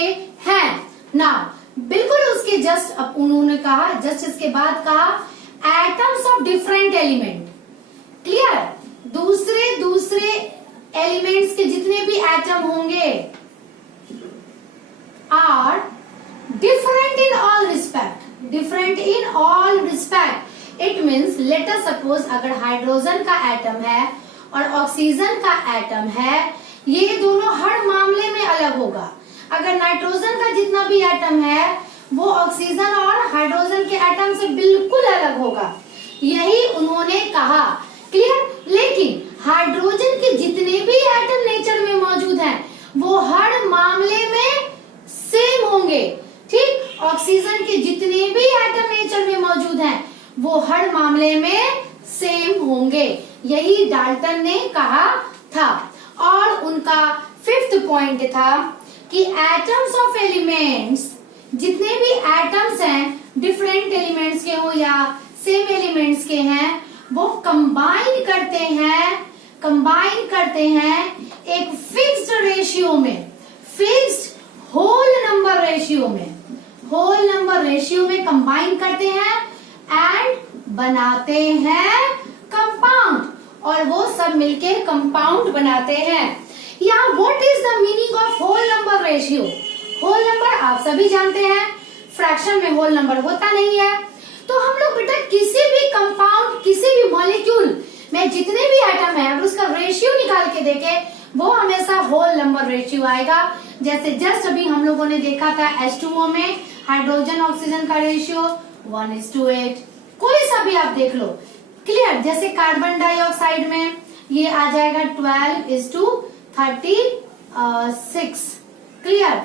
हैं ना। बिल्कुल उसके जस्ट अब उन्होंने कहा, जस्ट इसके बाद कहा atoms of different element. Clear? दूसरे एलिमेंट्स के जितने भी एटम होंगे are different in all respect. It means let us suppose अगर हाइड्रोजन का एटम है और ऑक्सीजन का एटम है, ये दोनों हर मामले में अलग होगा। अगर नाइट्रोजन का जितना भी एटम है वो ऑक्सीजन और हाइड्रोजन के एटम से बिल्कुल अलग होगा, यही उन्होंने कहा। क्लियर? लेकिन हाइड्रोजन के जितने भी एटम नेचर में मौजूद हैं वो हर मामले में सेम होंगे। ठीक? ऑक्सीजन के जितने भी एटम नेचर में मौजूद हैं वो हर मामले में सेम होंगे, यही डाल्टन ने कहा था। और उनका फिफ्थ पॉइंट था कि एटम्स ऑफ एलिमेंट्स, जितने भी एटम्स हैं डिफरेंट एलिमेंट्स के हो या सेम एलिमेंट्स के हैं, वो कंबाइन करते हैं एक फिक्स्ड रेशियो में, फिक्स्ड होल नंबर रेशियो में कंबाइन करते हैं एंड बनाते हैं कंपाउंड, और वो सब मिलके कंपाउंड बनाते हैं। या what is the meaning of whole number ratio? Whole number आप सभी जानते हैं, फ्रैक्शन में होल नंबर होता नहीं है। तो हम लोग बेटा किसी भी कंपाउंड, किसी भी मॉलिक्यूल में जितने भी एटम है, अगर उसका रेशियो निकाल के देखें, वो हमेशा होल नंबर रेशियो आएगा। जैसे जस्ट अभी हम लोगों ने देखा था H2O में हाइड्रोजन ऑक्सीजन का रेशियो 1:8, कोई सा भी आप देख लो, क्लियर। जैसे कार्बन डाइऑक्साइड में ये आ जाएगा 12:36, क्लियर,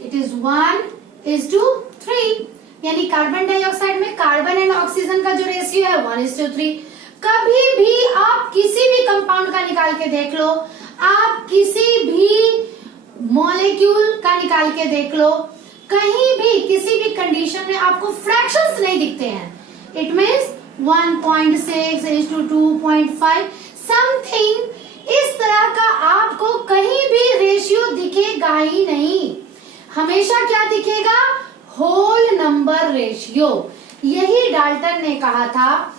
इट इज 1:3, यानी कार्बन डाइऑक्साइड में कार्बन एंड ऑक्सीजन का जो रेशियो है 1:3। कभी भी आप किसी भी कंपाउंड का निकाल के देख लो, आप किसी भी मॉलिक्यूल का निकाल के देख लो, कहीं भी किसी भी कंडीशन में आपको फ्रैक्शंस नहीं दिखते हैं। इट मीन्स 1.6:2.5 समथिंग, इस तरह का आपको कहीं भी रेशियो दिखेगा ही नहीं। हमेशा क्या दिखेगा? Whole number ratio. यही डाल्टन ने कहा था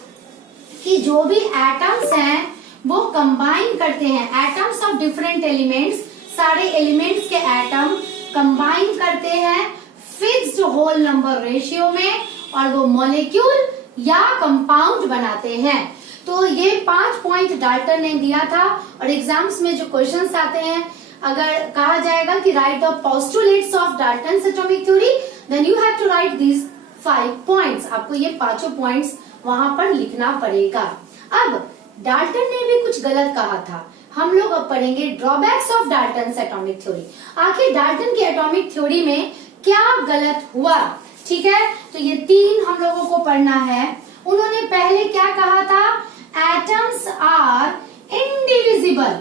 कि जो भी एटम्स हैं वो कंबाइन करते हैं, एटम्स ऑफ डिफरेंट एलिमेंट्स, सारे एलिमेंट्स के एटम कंबाइन करते हैं फिक्स्ड होल नंबर रेशियो में, और वो मॉलिक्यूल या कंपाउंड बनाते हैं। तो ये 5 पॉइंट डाल्टन ने दिया था, और एग्जाम्स में जो क्वेश्चंस आते हैं, अगर कहा जाएगा कि write the postulates of Dalton's atomic theory, then you have to write these 5 points. आपको ये 5 पॉइंट्स वहां पर लिखना पड़ेगा। अब डाल्टन ने भी कुछ गलत कहा था, हम लोग अब पढ़ेंगे drawbacks of Dalton's atomic theory. आखिर डाल्टन की एटॉमिक थ्योरी में क्या गलत हुआ, ठीक है। तो ये 3 हम लोगों को पढ़ना है। उन्होंने पहले क्या कहा था? एटम्स आर इनडिविजिबल,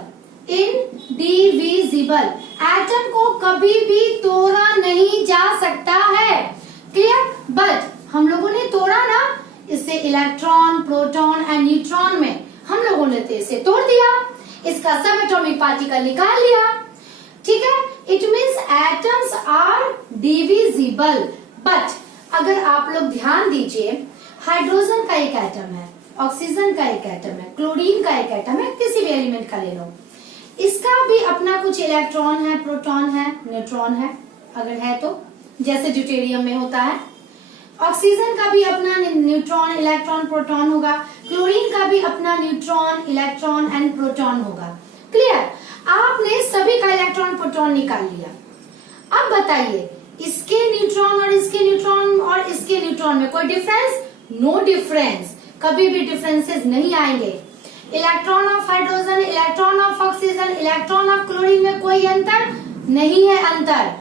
एटम को कभी भी तोड़ा नहीं जा सकता है, क्लियर। बट हम लोगों ने तोड़ा ना, इससे इलेक्ट्रॉन, प्रोटॉन एंड न्यूट्रॉन में हम लोगों ने इसे तोड़ दिया, इसका सब एटॉमिक पार्टिकल निकाल लिया, ठीक है। It means atoms are divisible. But अगर आप लोग ध्यान दीजिए, हाइड्रोजन का एक एटम है, ऑक्सीजन का एक एटम है, क्लोरीन का एक एटम है, किसी भी एलिमेंट का ले लो, इसका भी अपना कुछ इलेक्ट्रॉन है, प्रोटॉन है, न्यूट्रॉन है, अगर है तो, जैसे ड्यूटेरियम में होता है। ऑक्सीजन का भी अपना न्यूट्रॉन, इलेक्ट्रॉन, प्रोटॉन होगा, क्लोरीन का भी अपना न्यूट्रॉन, इलेक्ट्रॉन एंड प्रोटॉन होगा, क्लियर। आपने सभी का इलेक्ट्रॉन, प्रोटॉन निकाल लिया। अब बताइए, इसके न्यूट्रॉन और इसके न्यूट्रॉन और इसके न्यूट्रॉन में कोई डिफरेंस? नो डिफरेंस, कभी भी डिफरेंसेस नहीं आएंगे। Electron of hydrogen, electron of oxygen, electron of chlorine में कोई अंतर नहीं है। अंतर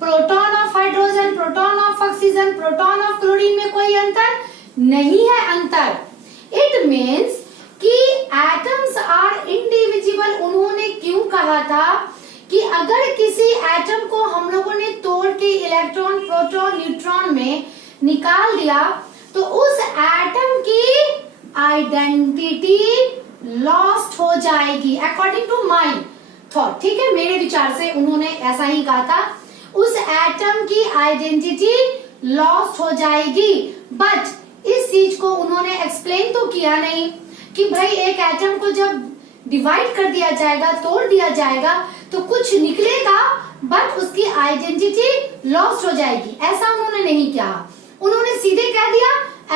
proton of hydrogen, proton of oxygen, proton of chlorine में कोई अंतर नहीं है। अंतर इट मीन्स कि एटम्स आर इंडिविजिबल। उन्होंने क्यों कहा था कि अगर किसी एटम को हम लोगों ने तोड़ के इलेक्ट्रॉन, प्रोटॉन, न्यूट्रॉन में निकाल दिया, तो उस एटम की आइडेंटिटी लॉस्ट हो जाएगी, अकॉर्डिंग टू माई थॉट, ठीक है। मेरे विचार से उन्होंने ऐसा ही कहा था, उस एटम की आइडेंटिटी लॉस्ट हो जाएगी। बट इस चीज को उन्होंने एक्सप्लेन तो किया नहीं कि भाई एक एटम को जब डिवाइड कर दिया जाएगा, तोड़ दिया जाएगा, तो कुछ निकलेगा, बट उसकी आइडेंटिटी लॉस्ट हो जाएगी, ऐसा उन्होंने नहीं किया। उन्होंने सीधे कह दिया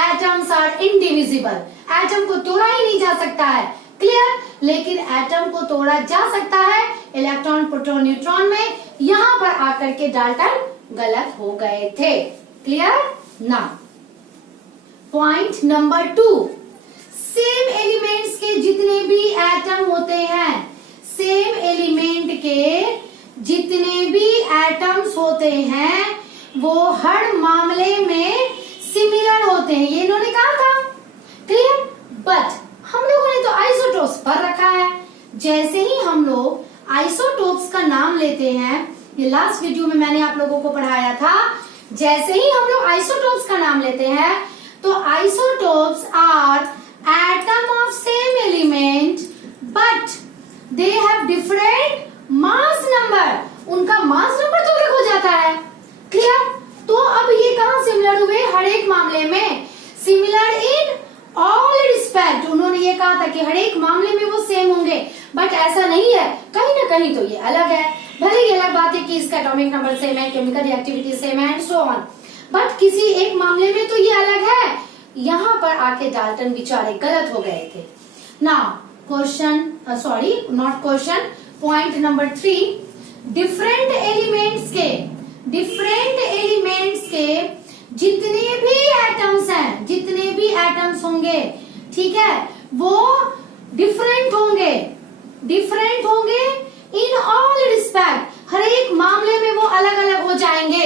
एटम्स आर इनडिविजिबल, एटम को तोड़ा ही नहीं जा सकता है, क्लियर। लेकिन एटम को तोड़ा जा सकता है इलेक्ट्रॉन, प्रोटॉन, न्यूट्रॉन में। यहाँ पर आकर के डाल्टन गलत हो गए थे, क्लियर ना। पॉइंट नंबर 2, सेम एलिमेंट्स के जितने भी एटम होते हैं, सेम एलिमेंट के जितने भी एटम्स होते हैं, वो हर मामले में सिमिलर होते हैं, ये इन्होंने कहा था, क्लियर। बट भर रखा है। जैसे ही हम लोग आइसोटोप्स का नाम लेते हैं, ये लास्ट वीडियो में मैंने आप लोगों को पढ़ाया था, जैसे ही हम लोग आइसोटोप्स का नाम लेते हैं तो isotopes are atom of same element but they have different mass number. उनका मास नंबर तो अलग हो जाता है। क्लियर? तो अब ये कहां सिमिलर हुए? हर एक मामले में सिमिलर इन ऑल रिस्पेक्ट। उन्होंने ये कहा था कि हर एक मामले में वो सेम होंगे, बट ऐसा नहीं है, कहीं ना कहीं तो ये अलग है। भले ही अलग बात है कि इसका एटॉमिक नंबर सेम है, केमिकल रिएक्टिविटी सेम है एंड सो ऑन, बट किसी एक मामले में तो ये अलग है। यहाँ पर आके डाल्टन बेचारे गलत हो गए थे। Now question, sorry not question, point number 3, different elements के जितने भी एटम्स हैं, जितने भी एटम्स होंगे, ठीक है, वो डिफरेंट होंगे इन ऑल रिस्पेक्ट। हर एक मामले में वो अलग अलग हो जाएंगे।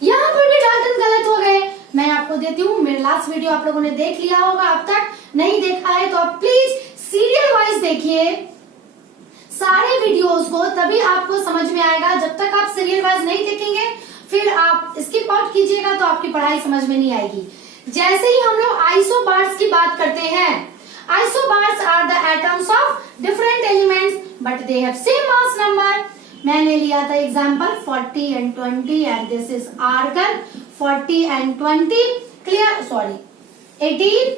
यहाँ पर भी डाल्टन गलत हो गए। मैं आपको देती हूँ, मेरे लास्ट वीडियो आप लोगों ने देख लिया होगा, अब तक नहीं देखा है तो आप प्लीज सीरियल वाइज देखिए सारे वीडियोस को, तभी आपको समझ में आएगा। जब तक आप सीरियल वाइज नहीं देखेंगे फिर आप स्किप आउट कीजिएगा तो आपकी पढ़ाई समझ में नहीं आएगी। जैसे ही हम लोग आइसोबार्स की बात करते हैं, isobars are the atoms of different elements but they have same mass number. मैंने लिया था example 40 and 20 and this is argon 40 and 20 clear, sorry 18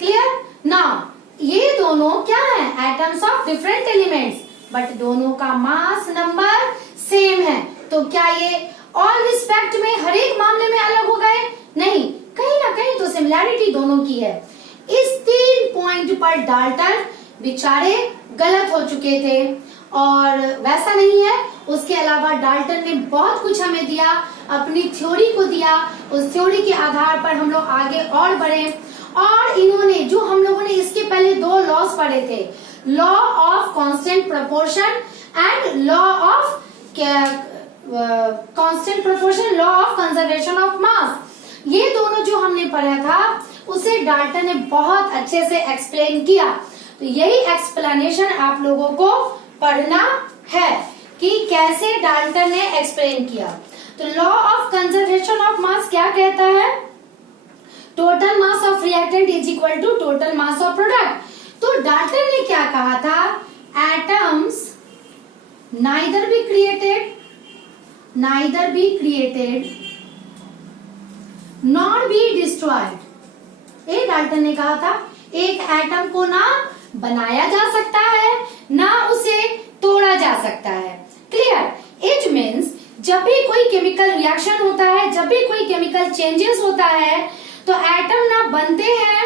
clear. Now ये दोनों क्या है? Atoms of different elements but दोनों का मास नंबर सेम है। तो क्या ये ऑल रिस्पेक्ट में हर एक मामले में अलग हो गए? नहीं, कहीं ना कहीं तो सिमिलैरिटी दोनों की है। इस 3 पॉइंट पर डाल्टन बेचारे गलत हो चुके थे और वैसा नहीं है। उसके अलावा डाल्टन ने बहुत कुछ हमें दिया, अपनी थ्योरी को दिया, उस थ्योरी के आधार पर हम लोग आगे और बढ़े। और इन्होंने जो हम लोगों ने इसके पहले 2 लॉस पढ़े थे, law of constant proportion and law of constant proportion, law of conservation of मास, ये दोनों जो हमने पढ़ा था उसे डाल्टन ने बहुत अच्छे से एक्सप्लेन किया। तो यही एक्सप्लेनेशन आप लोगों को पढ़ना है कि कैसे डाल्टन ने एक्सप्लेन किया। तो law of conservation of mass क्या कहता है? Total mass of reactant is equal to total mass of product. तो डाल्टन ने क्या कहा था? Atoms neither be created nor be destroyed। ये डाल्टन ने कहा था एक एटम को ना बनाया जा सकता है ना उसे तोड़ा जा सकता है। क्लियर? इट मीन्स जब भी कोई केमिकल रिएक्शन होता है, जब भी कोई केमिकल चेंजेस होता है तो एटम ना बनते हैं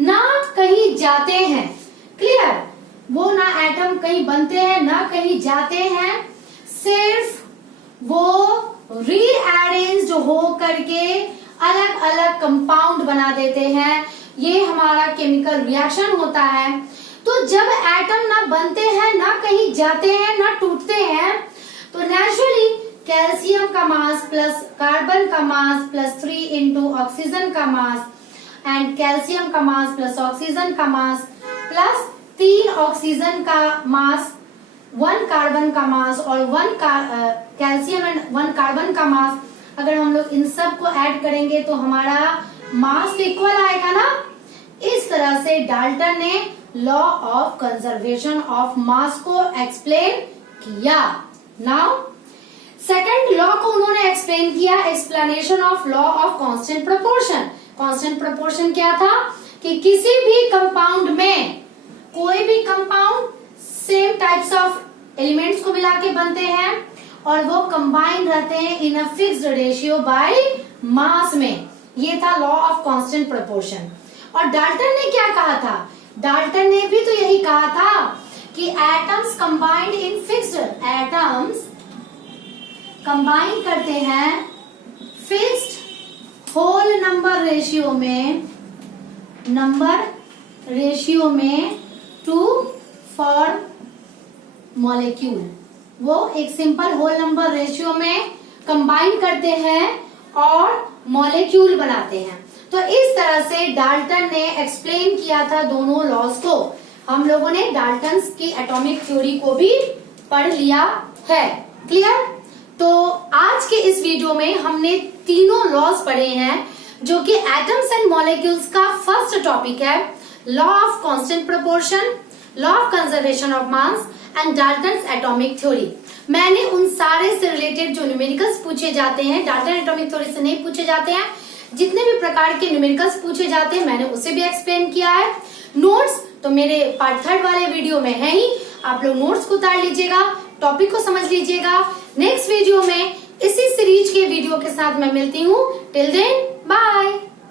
ना कहीं जाते हैं। क्लियर? वो ना एटम कहीं बनते हैं ना कहीं जाते हैं, सिर्फ वो रीअरेंज हो करके अलग अलग कंपाउंड बना देते हैं। ये हमारा केमिकल रिएक्शन होता है। तो जब एटम ना बनते हैं ना कहीं जाते हैं ना टूटते हैं तो नेचुरली कैल्शियम का मास प्लस कार्बन का मास प्लस 3 इंटू ऑक्सीजन का मास एंड कैल्शियम का मास प्लस ऑक्सीजन का मास प्लस 3 ऑक्सीजन का मास, 1 कार्बन का मास और 1 कैल्शियम एंड 1 कार्बन का मास, अगर हम लोग इन सब को ऐड करेंगे तो हमारा मास तो इक्वल आएगा ना। इस तरह से डाल्टन ने लॉ ऑफ कंजर्वेशन ऑफ मास को एक्सप्लेन किया। नाउ सेकंड लॉ को उन्होंने एक्सप्लेन किया, explanation of law of constant proportion. Constant proportion क्या था कि किसी भी कंपाउंड में कोई भी compound same types of elements को मिला के बनते हैं और वो कंबाइन रहते हैं in a fixed ratio by mass में। ये था लॉ ऑफ कांस्टेंट प्रोपोर्शन। और डाल्टन ने क्या कहा था? डाल्टन ने भी तो यही कहा था कि atoms combined in fixed, atoms combine करते हैं फिक्स्ड होल नंबर रेशियो में टू फॉर मॉलिक्यूल। वो एक सिंपल होल नंबर रेशियो में कंबाइन करते हैं और मॉलिक्यूल बनाते हैं। तो इस तरह से डाल्टन ने एक्सप्लेन किया था दोनों लॉज को। हम लोगों ने डाल्टन्स की एटॉमिक थ्योरी को भी पढ़ लिया है। क्लियर? तो आज के इस वीडियो में हमने तीनों लॉज पढ़े हैं, जो कि एटम्स एंड मॉलिक्यूल्स का फर्स्ट टॉपिक है, law of constant proportion, law of conservation of mass and Dalton's atomic theory. मैंने उन सारे से रिलेटेड जो न्यूमेरिकल्स पूछे जाते हैं, डाल्टन एटॉमिक थ्योरी से नहीं पूछे जाते हैं, जितने भी प्रकार के न्यूमेरिकल्स पूछे जाते हैं मैंने उसे भी एक्सप्लेन किया है। नोट्स तो मेरे पार्ट 3 वाले वीडियो में है ही, आप लोग नोट्स को उतार लीजिएगा, टॉपिक को समझ लीजिएगा। नेक्स्ट वीडियो में इसी सीरीज के वीडियो के साथ मैं मिलती हूँ। Till then bye.